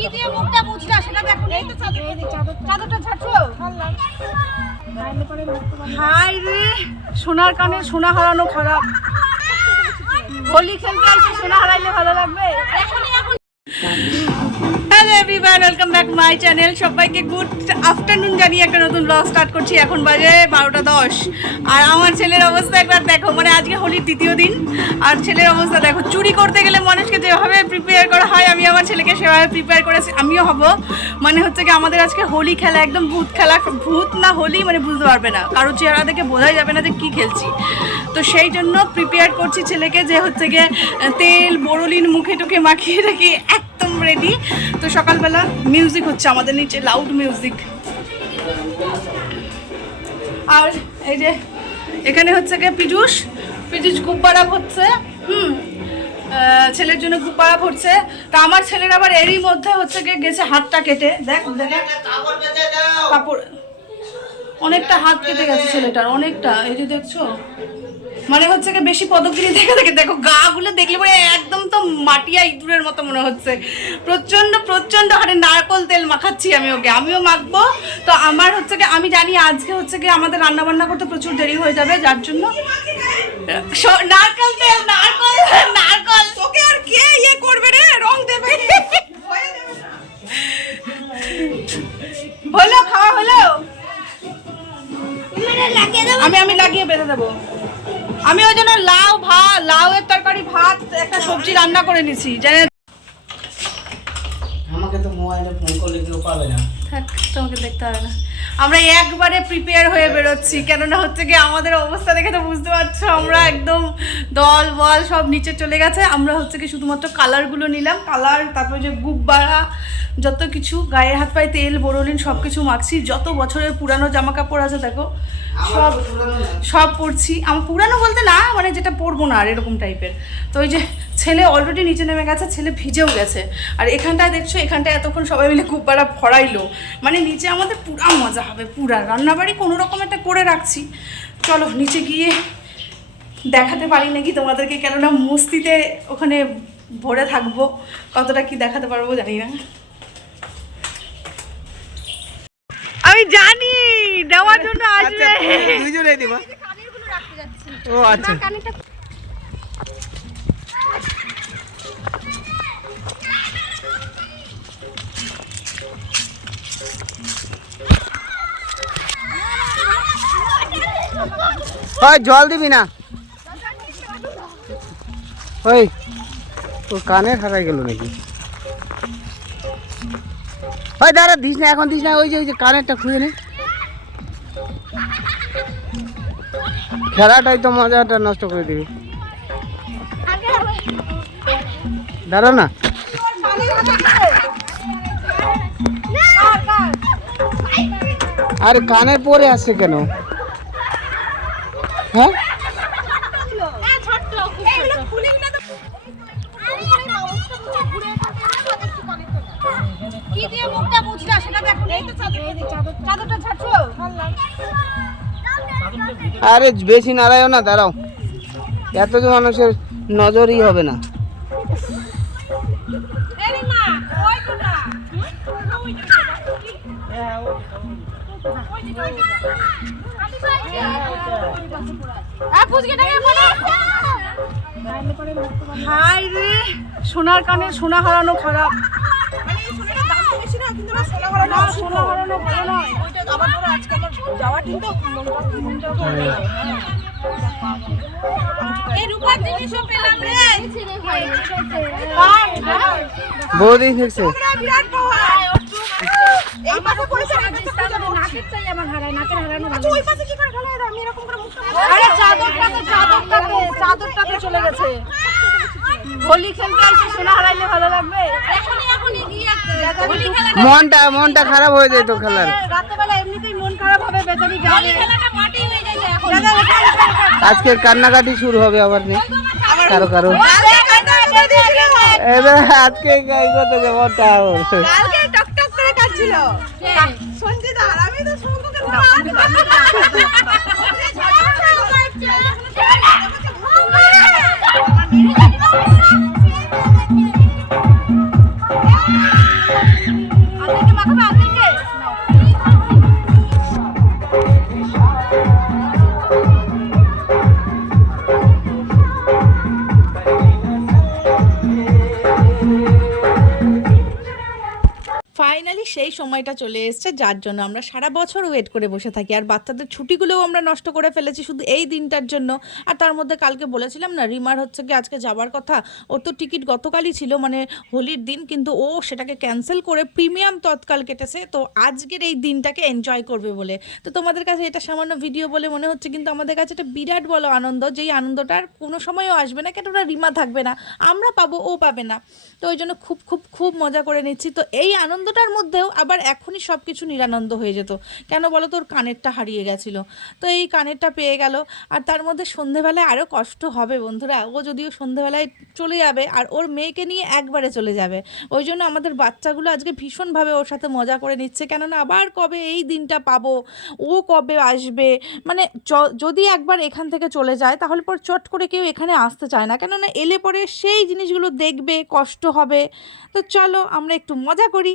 কি দিয়ে মুখটা মুছলা সেটা দেখো এই তো চাদর চাদরটা ছাড়ছো? হাই রে, সোনার কানে সোনা হারানো খারাপ। হোলি খেলতে আসি সোনা হারাইলে ভালো লাগবে? এখনই এখন everyone welcome back my channel সবাইকে গুড আফটারনুন জানিয়ে একটা নতুন ব্লগ স্টার্ট করছি। এখন বাজে বারোটা দশ। আর আমার ছেলের অবস্থা একবার দেখো। মানে আজকে হোলির দ্বিতীয় দিন। আর ছেলের অবস্থা দেখো। চুরি করতে গেলে মানুষকে যেভাবে প্রিপেয়ার করা হয়, আমি আমার ছেলেকে সেভাবে প্রিপেয়ার করেছি আমিও হব। মানে হচ্ছে কি আমাদের আজকে হোলি খেলা, একদম ভূত খেলা। ভূত না হোলি মানে বুঝতে পারবে না। কারও চেহারা দেখে বোঝাই যাবে না যে কী খেলছি। তো সেই জন্য প্রিপেয়ার করছি ছেলেকে যে হচ্ছে গিয়ে তেল বড়লিন মুখে টুখে মাখিয়ে রাখি একদম রেডি তো সকালবেলা মিউজিক হচ্ছে আমাদের নিচে লাউড মিউজিক আর এই যে এখানে হচ্ছে গিয়ে পিজুস পিজুস গুব্বারা হচ্ছে, হুম ছেলের জন্য গুব্বারা ভরছে তা আমার ছেলের আবার এরই মধ্যে হচ্ছে গিয়ে গেছে হাতটা কেটে। দেখ দেখ। কাপড় অনেকটা হাত কেটে গেছে ছেলেটার, অনেকটা। এই যে দেখছ? মানে হচ্ছে কি বেশি পদক্ষিণী দেখে দেখে দেখো গা গুলো দেখলে পরে একদম তো মাটিয়া ইঁদুরের মতো মনে হচ্ছে। প্রচণ্ড প্রচণ্ড হারে নারকল তেল মাখাচ্ছি আমি ওকে আমিও মাখবো। তো আমার হচ্ছে কি আমি জানি আজকে হচ্ছে কি আমাদের রান্না বান্না করতে প্রচুর দেরি হয়ে যাবে যার জন্য নারকেল তেল নারকল নারকল। তোকে আর কে ইয়ে করবে রে? রং দেবে। হলো খাওয়া হলো? আমি আমি লাগিয়ে বেঁধে দেবো। আমি ওই জন্য লাউ ভাত লাউ এর তরকারি ভাত একটা সবজি রান্না করে নিছি। জানেন আমাকে তো মোবাইলে ফোন করলে কেউ পাবে না। থাক তোমাকে দেখতে হবে না। আমরা একবারে প্রিপেয়ার হয়ে বেরোচ্ছি। কেননা হচ্ছে কি আমাদের অবস্থা দেখে তো বুঝতে পারছ আমরা একদম দল বল সব নিচে চলে গেছে। আমরা হচ্ছে কি শুধুমাত্র কালারগুলো নিলাম। কালার তারপর যে গুব্বারা যত কিছু গায়ে হাত পায়ে তেল বোরোলিন সব কিছু মাখছি। যত বছরের পুরানো জামা কাপড় আছে দেখো সব সব পরছি। আমার পুরানো বলতে না মানে যেটা পরবো না আর এরকম টাইপের তো ওই যে ছেলে অলরেডি নিচে নেমে গেছে ছেলে ভিজেও গেছে। আর এখানটায় দেখছ এখানটায় এতক্ষণ সবাই মিলে কুব্বারা ভরাইলো। মানে নিচে আমাদের পুরা মজা হবে পুরা। রান্নাবাড়ি কোনো রকম একটা করে রাখছি। চলো নিচে গিয়ে দেখাতে পারি নাকি তোমাদেরকে কেননা মস্তিতে ওখানে ভরে থাকব। কতটা কি দেখাতে পারব জানি না। আমি জানি দেওয়ার জন্য আসবে দুইজনে দিবা। ও আচ্ছা কানেরটা ওই জল দিবি না ওই ও কানে হারাই গেল নাকি ওই দাঁড়া দিস না এখন দিস না ওই যে ওই যে কানেরটা খুঁজে নে খেলাটাই তো মজাটা নষ্ট করে দিবি। দাঁড়া না। আর কানে পরে আসছে কেন? হ্যাঁ? আরে বেশি নাড়ায়ও না, দাঁড়াও। এত যে মানুষের নজরই হবে না। সোনার কানে সোনা তো না ওই তো হাই রে সোনার কানে সোনা হারানো না, সোনা হারানো ভালো নয়। এই রূপার জিনিসও পেলাম রে। বৌদি দেখছে বিরাট পাওয়া এই পাশে পড়েছে নাকের চাই আমার হারায় নাকের হারানো ওই পাশে কি করে খেলা আমি এরকম করে মুখটা আরে চাদরটাকে চাদরটাকে চাদরটাকে চলে গেছে। হোলি খেলতে সোনা হারাইলে ভালো লাগবে মনটা মনটা খারাপ হয়ে যায় তো খেলার এমনিতেই মন খারাপ হবে যাবে হয়ে ওখানে। আজকে কান্নাকাটি শুরু হবে আবার নে কারও কারও আজকে মনটা সঞ্জিতা আমি তো সেই সময়টা চলে এসেছে, যার জন্য আমরা সারা বছর ওয়েট করে বসে থাকি। আর বাচ্চাদের ছুটিগুলোও আমরা নষ্ট করে ফেলেছি শুধু এই দিনটার জন্য। আর তার মধ্যে কালকে বলেছিলাম না, রিমার হচ্ছে কি আজকে যাবার কথা। ওর তো টিকিট গতকালই ছিল মানে হোলির দিন, কিন্তু ও সেটাকে ক্যান্সেল করে প্রিমিয়াম তৎকাল কেটেছে। তো আজকের এই দিনটাকে এনজয় করবে বলে। তো তোমাদের কাছে এটা সামান্য ভিডিও বলে মনে হচ্ছে, কিন্তু আমাদের কাছে এটা বিরাট বড় আনন্দ, যেই আনন্দটা আর কোনো সময়ও আসবে না কেননা রিমা থাকবে না, আমরা পাবো, ও পাবে না। তো ওই জন্য খুব খুব খুব মজা করে নিচ্ছি। তো এই আনন্দটার মধ্যেও আবার এখনই সব কিছু নিরানন্দ হয়ে যেত। কেন বলো তোর কানেরটা হারিয়ে গেছিল। তো এই কানেরটা পেয়ে গেল। আর তার মধ্যে সন্ধেবেলায় আরও কষ্ট হবে বন্ধুরা। ও যদিও সন্ধেবেলায় চলে যাবে আর ওর মেয়েকে নিয়ে একবারে চলে যাবে। ওই জন্য আমাদের বাচ্চাগুলো আজকে ভীষণভাবে ওর সাথে মজা করে নিচ্ছে। কেননা আবার কবে এই দিনটা পাবো? ও কবে আসবে? মানে যদি একবার এখান থেকে চলে যায়, তাহলে পর চট করে কেউ এখানে আসতে চায় না। কেননা এলে পরে সেই জিনিসগুলো দেখবে, কষ্ট হবে। তো চলো আমরা একটু মজা করি।